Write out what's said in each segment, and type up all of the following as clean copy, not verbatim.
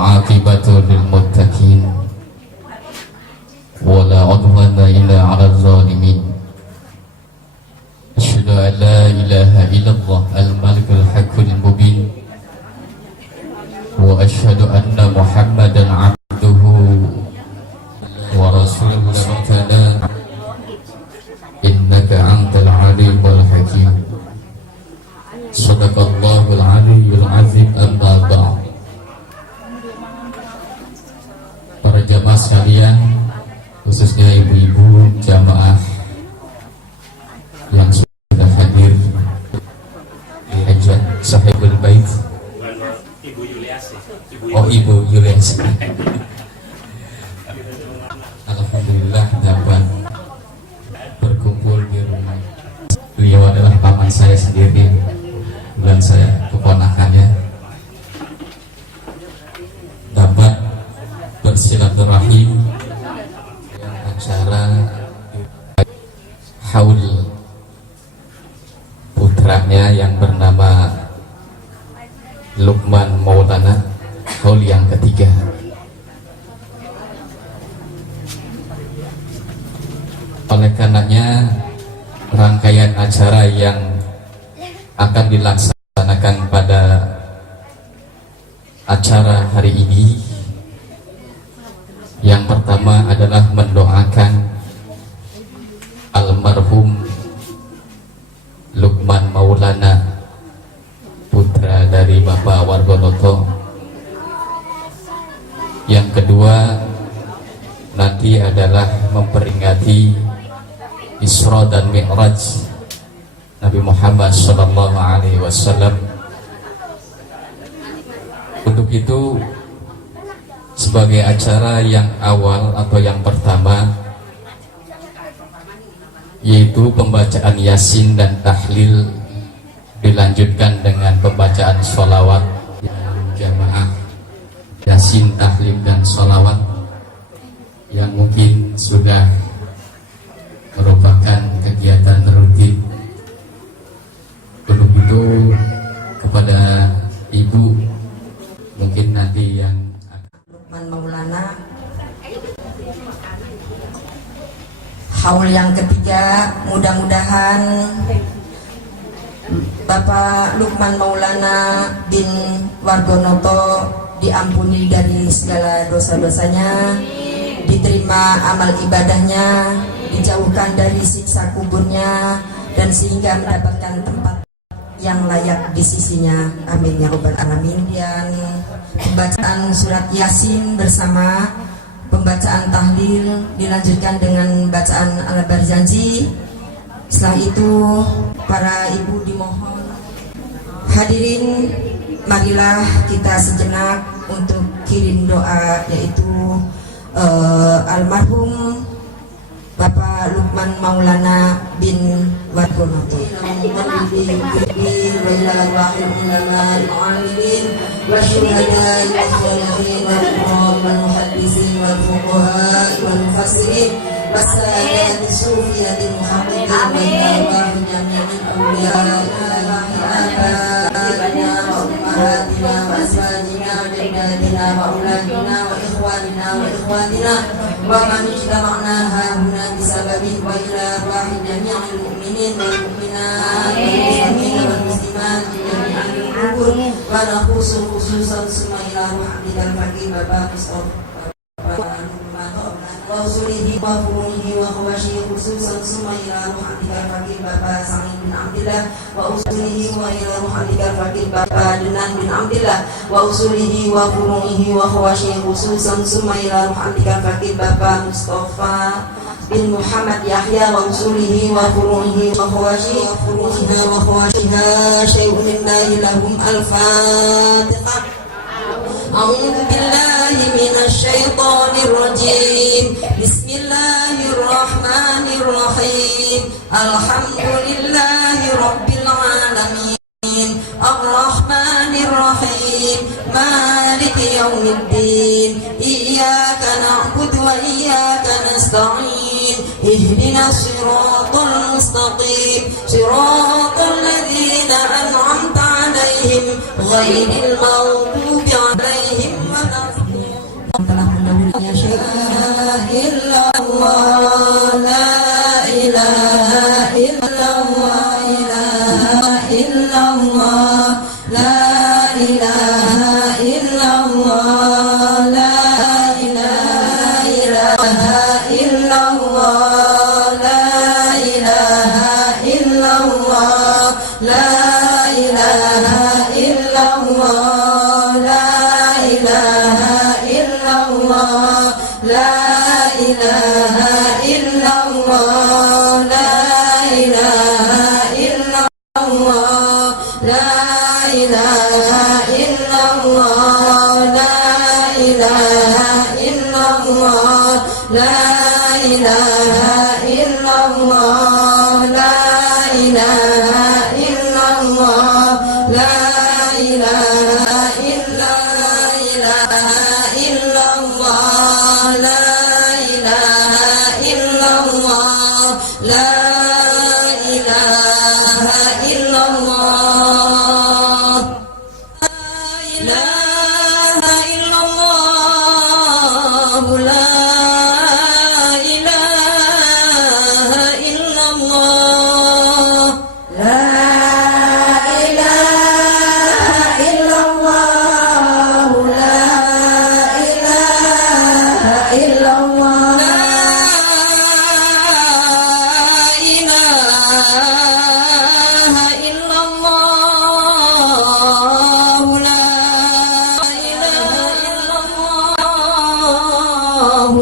والعاقبة للمتقين ولا عدوان إلا على الظالمين أشهد أن لا إله إلا الله الملك الحق المبين وأشهد أن محمدا عبده ورسوله ربنا إنك أنت العليم الحكيم صدق الله العلي العظيم. أما بعد, para jamaah sekalian, khususnya ibu-ibu jamaah yang sudah hadir di hajat Sahibul Bait. Ibu Yulias. Alhamdulillah dapat berkumpul di rumah. Beliau adalah paman saya sendiri dan saya keponakannya. Dapat bersilaturahim acara haul putranya yang bernama Luqman Maulana, haul yang ketiga. Oleh karenanya rangkaian acara yang akan dilaksanakan pada acara hari ini, yang pertama adalah mendoakan almarhum Luqman Maulana, putra dari Bapak Wargonoto. Yang kedua nanti adalah memperingati Isra dan Mi'raj Nabi Muhammad SAW. Untuk itu, sebagai acara yang awal atau yang pertama, yaitu pembacaan Yasin dan tahlil, dilanjutkan dengan pembacaan sholawat jamaah. Yasin, tahlil dan sholawat yang mungkin sudah merupakan kegiatan rutin. Untuk itu, kepada ibu mungkin nanti yang Luqman Maulana, haul yang ketiga, mudah-mudahan Bapak Luqman Maulana bin Wargonoto diampuni dari segala dosa-dosanya, diterima amal ibadahnya, dijauhkan dari siksa kuburnya, dan sehingga mendapatkan tempat yang layak di sisinya. Amin ya rabbal alamin. Dan pembacaan surat Yasin bersama pembacaan tahlil dilanjutkan dengan bacaan Al-Barzanji. Setelah itu para ibu dimohon hadirin, marilah kita sejenak untuk kirim doa, yaitu almarhum Bapak Luqman Maulana bin Wargonoto. ومن اجتمعنا هاهنا بسببه وإلى أرواح جميع المؤمنين والمؤمنات والمسلمين والمسلمات جميعا القبور ونخص خصوصا ثم إلى روح عبدك الفقير بابا مصطفى وأصوله وفروعه وخوشه خصوصا ثم إلى روح عبدك الفقير بابا سعيد بن عبد الله وأصوله وإلى روح عبدك الفقير بابا دنان بن عبد الله وأصوله وفروعه وخوشه خصوصا ثم إلى روح عبدك الفقير بابا مصطفى بن محمد يحيى وأصوله وفروعه وخواشها شيء لله لهم. الفاتحة. أعوذ بالله من الشيطان الرجيم. بسم الله الرحمن الرحيم. الحمد لله رب العالمين الرحمن الرحيم مالك يوم الدين إياك نعبد وإياك نستعين اهدنا الصراط المستقيم صراط الذين أنعمت عليهم غير المغضوب عليهم ولا ilaha illallah, la ilaha illallah, la ilaha illallah, la ilaha illallah, la ilaha illallah, la ilaha illallah, la ilaha illallah, la ilaha illallah, la ilaha illallah, la ilaha illallah, la ilaha illallah, la ilaha illallah, la ilaha illallah, la ilaha illallah, la ilaha illallah,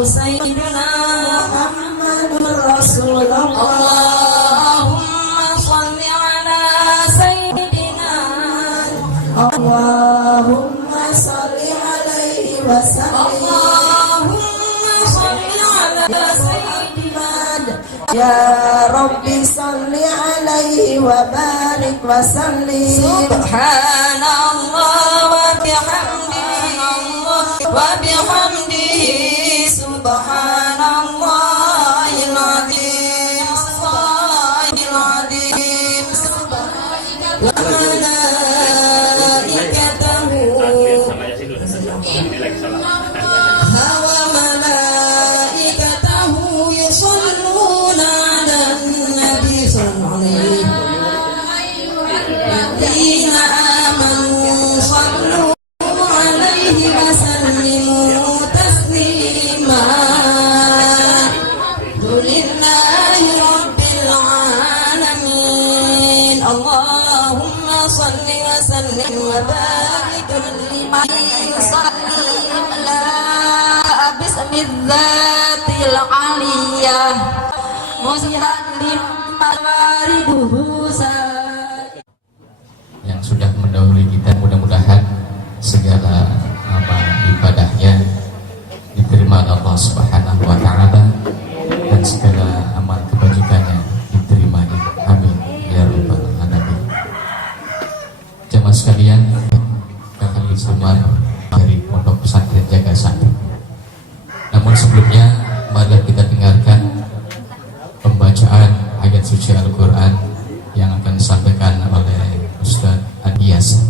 Sayyidina Muhammadur Rasulullah. Allahumma shalli ala Sayyidina, Allahumma shalli alaihi wa sallim, Allahumma shalli ala Sayyidina, ya Rabbi shalli alaihi wa barik wa sallim. Subhanallah wa bihamdihi, wa bihamdihi, subhanallahil azim, subhanallahil azim, wa malaikatahu yusalluna 'alan nabi sallallahu alaihi walladzina amanu sallu alaihi wa sallimu taslima. Lillahi rabbil alamin. Allahumma salli wa sallim wa barik liman yusallim ala bismidzatil aliyah muslimin mawariduhu yang sudah mendahului kita, mudah-mudahan segala ibadahnya diterima oleh Allah Subhanahu wa taala dan segala amal kebajikannya diterima. Amin ya rabbal alamin. Jamaah sekalian, kali sama dari Pondok Pesantren Jaga Santri. Namun sebelumnya mari kita dengarkan pembacaan ayat suci Al-Qur'an yang akan disampaikan oleh Ustaz Adiyas.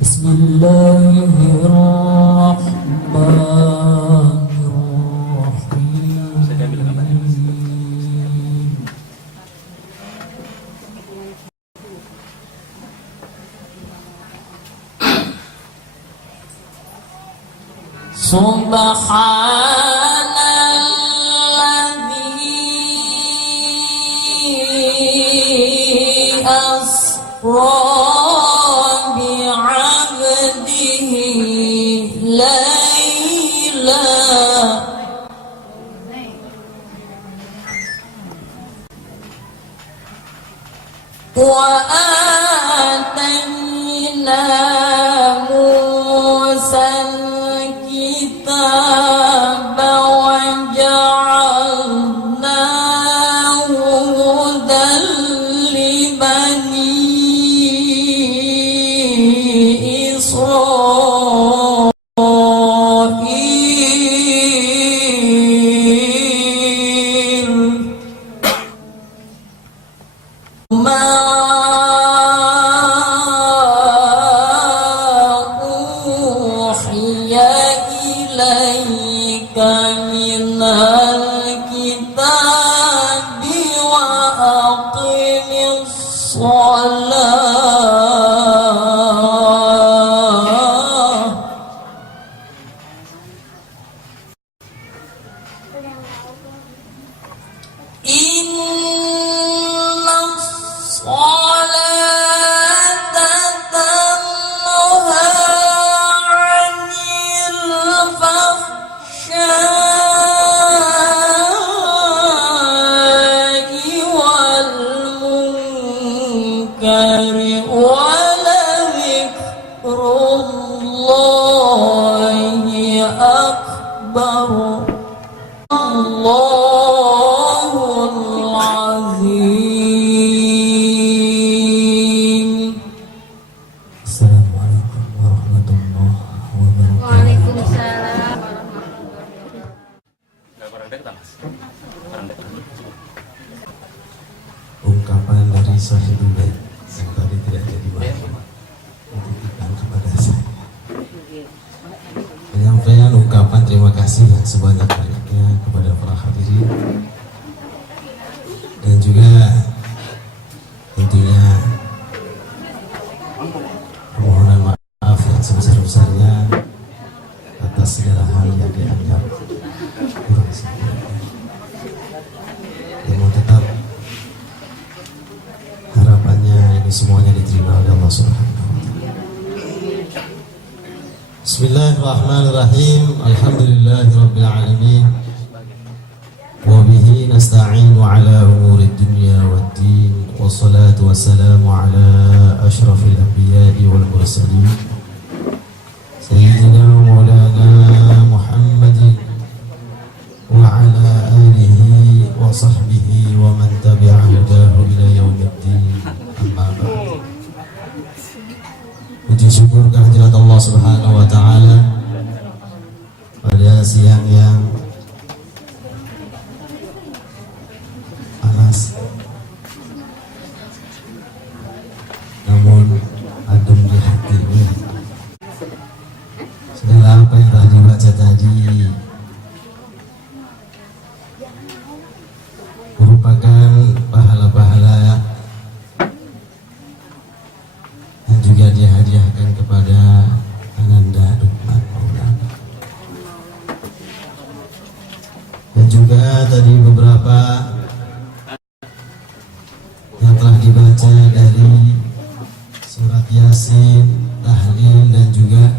Bismillahirrahmanirrahim. Subhanalladzi asra bi'abdihi laila wa atayna Musa al-kitaba wa ja'alnahu hudan li bani Israil ma uhiya ilaika minal kitabi wa aqimis shalah ولذكر الله أكبر الله العظيم. Assalamualaikum warahmatullahi wabarakatuh. Waalaikumsalam Ungkapan dari Sahibul Bait yang tadi tidak jadi bahan dititipkan kepada saya. Penyampaian ungkapan terima kasih yang sebanyak-banyaknya kepada para hadirin dan juga tentunya permohonan maaf yang sebesar-besarnya atas segala hal yang dianggap kurang sempurna. Yang tetap harapannya ini semuanya diterima oleh Allah Subhanahu wa taala. Bismillahirrahmanirrahim. Alhamdulillahirabbil alamin. Wa bihi nasta'inu ala umurid dunya waddin. Wassalatu wassalamu ala asyrafil anbiya'i wal mursalin. Sayyidina Maulana Muhammadin wa ala alihi wa sahbihi wa man tabi'a hudahu ila yaumiddin. Amma ba'd. Puji syukur kehadirat Allah Subhanahu wa taala pada siang yang panas namun adem di hati. Segala apa yang telah dibaca tadi merupakan pahala-pahala yang juga dihadiahkan kepada Ananda Lukman Maulana. Dan juga tadi beberapa yang telah dibaca dari surat Yasin, tahlil dan juga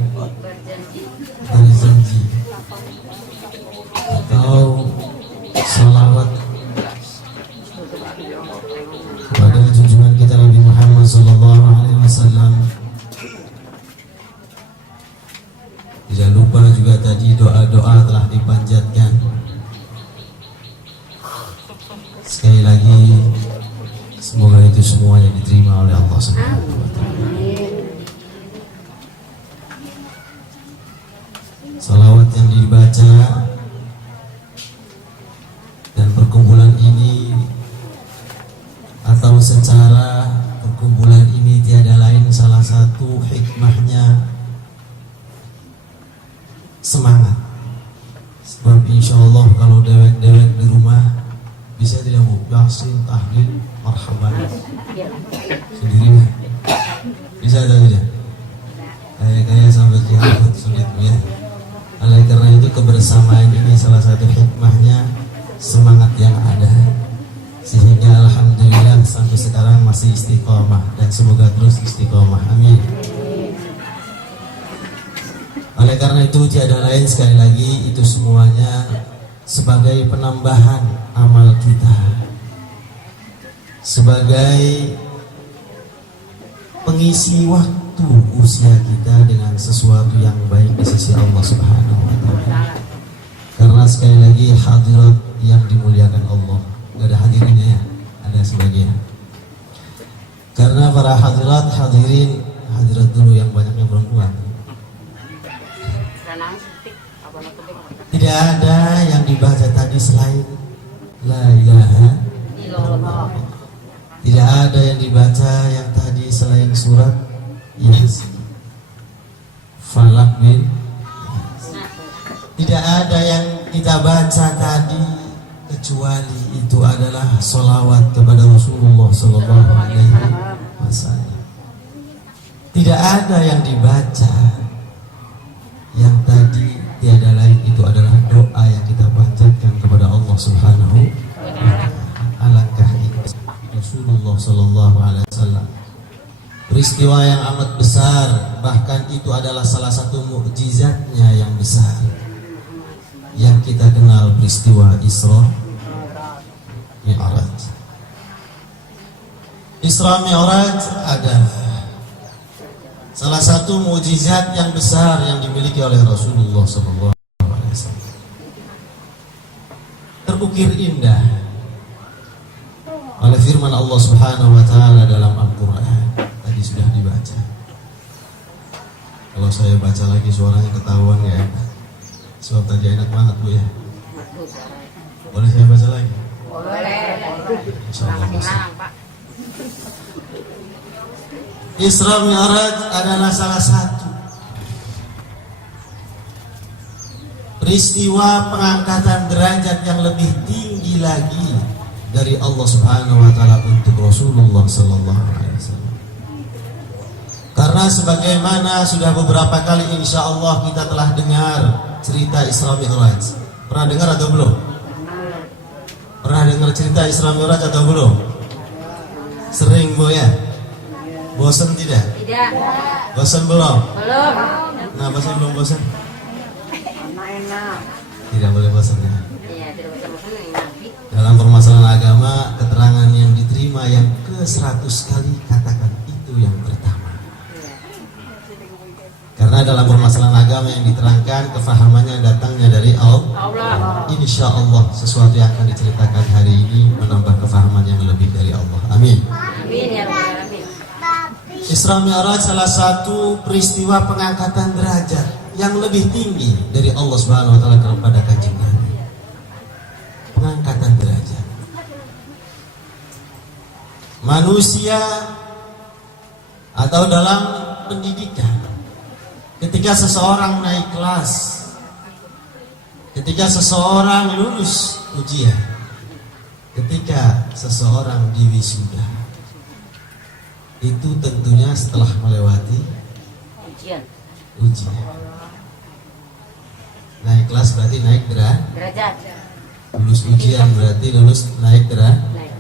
berjanji atau salawat kepada junjungan kita Nabi Muhammad sallallahu alaihi wasallam. Tidak lupa juga tadi doa-doa telah dipanjatkan. Sekali lagi semoga itu semuanya diterima oleh Allah Subhanahu wa taala. Salawat yang dibaca dan perkumpulan ini atau secara perkumpulan ini tiada lain salah satu hikmahnya semangat. Sebab insya Allah kalau dewek-dewek di rumah bisa tidak bu yasin, tahlil, marhaban sendiri bisa atau tidak? Kayak sampai kiamat sulit ya. Oleh karena itu kebersamaan ini salah satu hikmahnya semangat yang ada, sehingga alhamdulillah sampai sekarang masih istiqomah dan semoga terus istiqomah, amin. Oleh karena itu tiada lain sekali lagi itu semuanya sebagai penambahan amal kita, sebagai pengisi waktu usia kita dengan sesuatu yang baik di sisi Allah Subhanahu wa taala. Karena sekali lagi hadirat yang dimuliakan Allah, gak ada hadirinnya ya, ada sebagian. Karena para hadirin dulu yang banyaknya perempuan. Tidak ada yang dibaca tadi selain la ilaha illallah. Tidak ada yang dibaca yang tadi selain surat Yasin, Falaq bin. Tidak ada yang kita baca tadi kecuali itu adalah sholawat kepada Rasulullah Sallallahu Alaihi Wasallam. Tidak ada yang dibaca yang tadi tiada lain itu adalah doa yang kita panjatkan kepada Allah Subhanahu wa taala. Alangkah indah Rasulullah Sallallahu Alaihi Wasallam, peristiwa yang amat besar, bahkan itu adalah salah satu mukjizatnya yang besar yang kita kenal, peristiwa Isra Mi'raj. Isra Mi'raj adalah salah satu mukjizat yang besar yang dimiliki oleh Rasulullah SAW. Terukir indah oleh firman Allah Subhanahu wa taala dalam Al-Qur'an. Tadi sudah dibaca. Kalau saya baca lagi suaranya ketahuan ya enak. Sebab tadi enak banget Bu ya. Boleh saya baca lagi? Boleh. Isra Mi'raj adalah salah satu peristiwa pengangkatan derajat yang lebih tinggi lagi dari Allah Subhanahu wa taala untuk Rasulullah sallallahu alaihi wasallam. Karena sebagaimana sudah beberapa kali insya Allah kita telah dengar cerita Isra Mi'raj. Pernah dengar atau belum? Pernah dengar cerita Isra Mi'raj atau belum? Sering Bu ya? Bosan tidak? Tidak. Bosan belum? Belum. Kenapa sih belum bosan? Enak. Tidak boleh bosan ya. Iya, tidak bisa bosan enak. Dalam permasalahan agama, keterangan yang diterima yang ke-100 kali katakan itu yang pertama. Karena dalam permasalahan agama yang diterangkan, kefahamannya datangnya dari Allah. Insya Allah sesuatu yang akan diceritakan hari ini menambah kefahaman yang lebih dari Allah. Amin. Amin ya Rabbal Alamin. Isra Mi'raj salah satu peristiwa pengangkatan derajat yang lebih tinggi dari Allah Subhanahu wa taala kepada Kanjeng Nabi. Pengangkatan derajat. Manusia atau dalam pendidikan, ketika seseorang naik kelas, ketika seseorang lulus ujian, ketika seseorang diwisuda, itu tentunya setelah melewati Ujian. Naik kelas berarti naik Derajat. lulus ujian berarti lulus naik Naik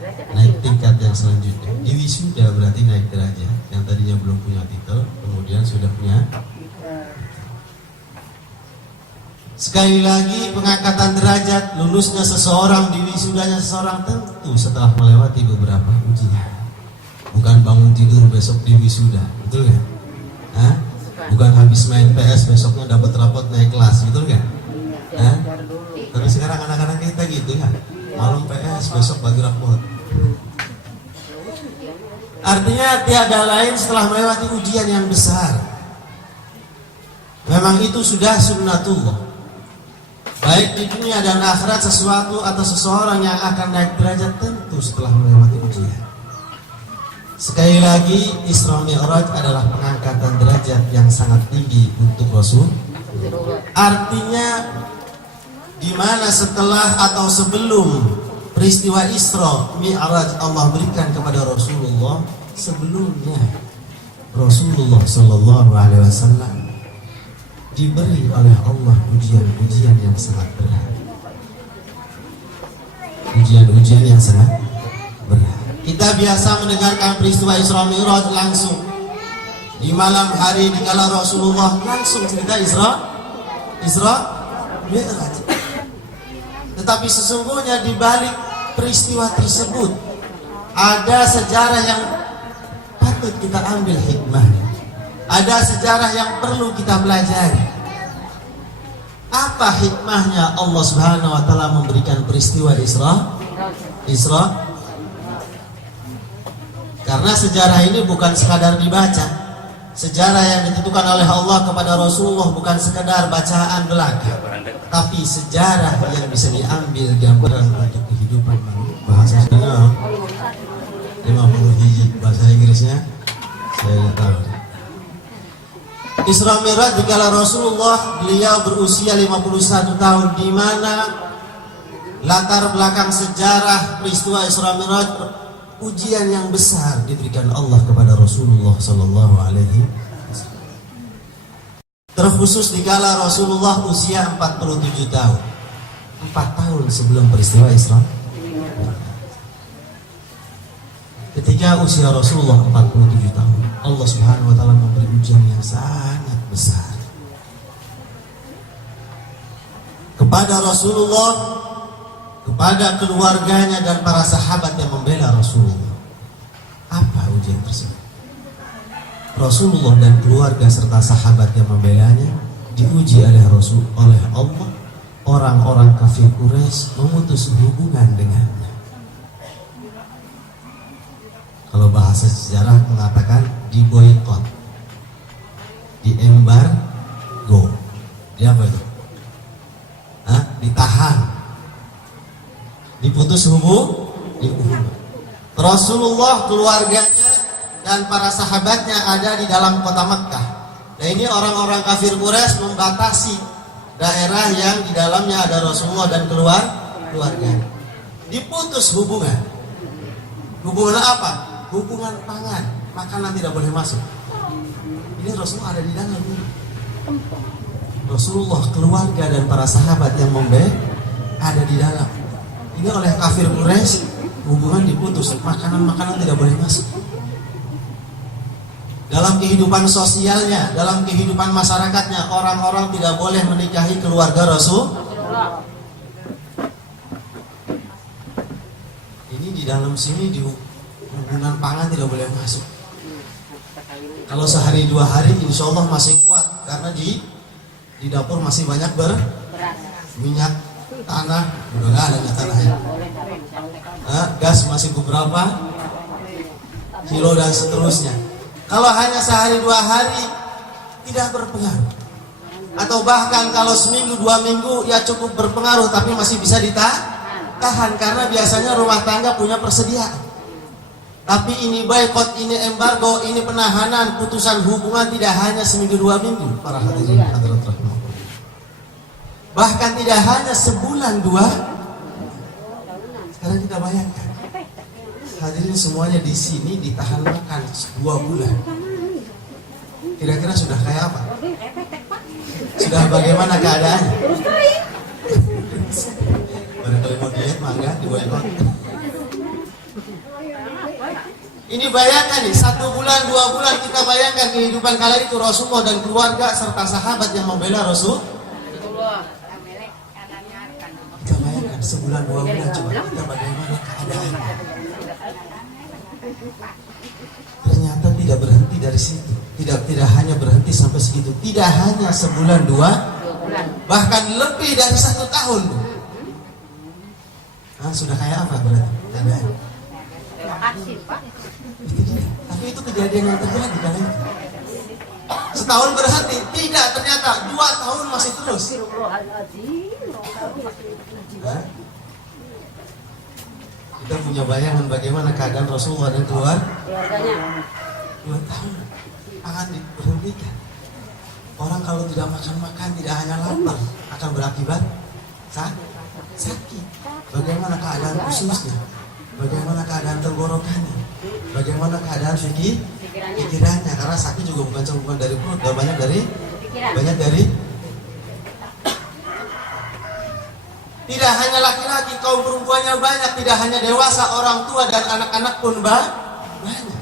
derajat. naik tingkat yang selanjutnya. Di wisuda berarti naik derajat. Yang tadinya belum punya titel kemudian sudah punya. Sekali lagi pengangkatan derajat, lulusnya seseorang, di wisudanya seseorang tentu setelah melewati beberapa ujian. Bukan bangun tidur besok di wisuda, betul nggak? Hah? Bukan habis main PS besoknya dapat rapot naik kelas, betul nggak? Hah? Tapi sekarang anak-anak kita gitu kan, malam PS besok bagi rapot. Artinya tiada lain setelah melewati ujian yang besar. Memang itu sudah sunnatullah. Baik di dunia dan akhirat, sesuatu atau seseorang yang akan naik derajat tentu setelah melewati ujian. Sekali lagi, Isra Mi'raj adalah pengangkatan derajat yang sangat tinggi untuk Rasul. Artinya, di mana setelah atau sebelum peristiwa Isra Mi'raj Allah berikan kepada Rasulullah, sebelumnya Rasulullah Sallallahu Alaihi Wasallam diberi oleh Allah ujian-ujian yang sangat berat. Ujian-ujian yang sangat berat. Kita biasa mendengarkan peristiwa Isra Mi'raj langsung di malam hari dikala Rasulullah langsung cerita Isra Mi'raj. Tetapi sesungguhnya di balik peristiwa tersebut ada sejarah yang patut kita ambil hikmahnya. Ada sejarah yang perlu kita pelajari. Apa hikmahnya Allah Subhanahu wa taala memberikan peristiwa Isra? Karena sejarah ini bukan sekadar dibaca. Sejarah yang ditentukan oleh Allah kepada Rasulullah bukan sekadar bacaan belaka, tapi sejarah yang bisa diambil gambaran untuk kehidupan bahasa Sunda 50 hiji, bahasa Inggrisnya saya tidak tahu. Isra Mi'raj dikala Rasulullah beliau berusia 51 tahun, di mana latar belakang sejarah peristiwa Isra Mi'raj, ujian yang besar diberikan Allah kepada Rasulullah Sallallahu Alaihi Wasallam. Terkhusus dikala Rasulullah usia 47 tahun, 4 tahun sebelum peristiwa Isra. Ketika usia Rasulullah 47 tahun, Allah Subhanahu Wa Taala memberi ujian yang sangat besar kepada Rasulullah, kepada keluarganya dan para sahabat yang membela Rasulullah. Apa ujian tersebut? Rasulullah dan keluarga serta sahabat yang membelanya diuji oleh Allah. Orang-orang kafir Quraisy memutus hubungan dengannya. Kalau bahasa sejarah mengatakan diboikot, diembargo, di apa itu? Ditahan, diputus hubungan. Rasulullah, keluarganya dan para sahabatnya ada di dalam kota Mekkah. Nah ini orang-orang kafir Quraisy membatasi daerah yang di dalamnya ada Rasulullah dan keluarganya. Diputus hubungan. Hubungan apa? Hubungan pangan, makanan tidak boleh masuk. Ini Rasulullah ada di dalam ini. Rasulullah, keluarga dan para sahabat yang ada di dalam. Ini oleh kafir Quraisy hubungan diputus, makanan-makanan tidak boleh masuk. Dalam kehidupan sosialnya, dalam kehidupan masyarakatnya, orang-orang tidak boleh menikahi keluarga Rasulullah. Ini di dalam sini di hubungan pangan tidak boleh masuk. Kalau sehari 2 hari insya Allah masih kuat, karena di dapur masih banyak minyak tanah, udah nggak ada minyak tanah ya. Gas masih beberapa kilo dan seterusnya. Kalau hanya sehari 2 hari tidak berpengaruh, atau bahkan kalau seminggu 2 minggu ya cukup berpengaruh, tapi masih bisa ditahan karena biasanya rumah tangga punya persediaan. Tapi ini boikot, ini embargo, ini penahanan, putusan hubungan tidak hanya seminggu 2 minggu, para hadirin hadirat rahimahullah. Bahkan tidak hanya sebulan 2. Sekarang kita bayangkan, hadirin semuanya di sini ditahan makan 2 bulan. Kira-kira sudah kayak apa? Sudah bagaimana keadaannya? Barangkali mau diet, mangga diboikot. Ini bayangkan nih, 1 bulan, 2 bulan, kita bayangkan kehidupan kala itu Rasulullah dan keluarga serta sahabat yang membela Rasul. Kita bayangkan sebulan 2 bulan, coba kita bagaimana keadaannya. Ternyata tidak berhenti dari situ. Tidak hanya berhenti sampai segitu. Tidak hanya sebulan 2 bulan, bahkan lebih dari 1 tahun. Sudah kayak apa berarti keadaannya? Terima kasih, Pak. Tapi itu kejadian yang terjadi kali itu. Setahun berhenti, tidak, ternyata 2 tahun masih terus. Kita punya bayangan bagaimana keadaan Rasulullah dan keluarganya. 2 tahun akan diberhentikan. Orang kalau tidak makan tidak hanya lapar, akan berakibat sakit. Bagaimana keadaan ususnya? Bagaimana keadaan tenggorokannya? Bagaimana keadaan pikirannya? Karena sakit juga bukan dari perut, banyak dari. Tidak hanya laki-laki, kaum perempuannya banyak. Tidak hanya dewasa, orang tua dan anak-anak pun banyak.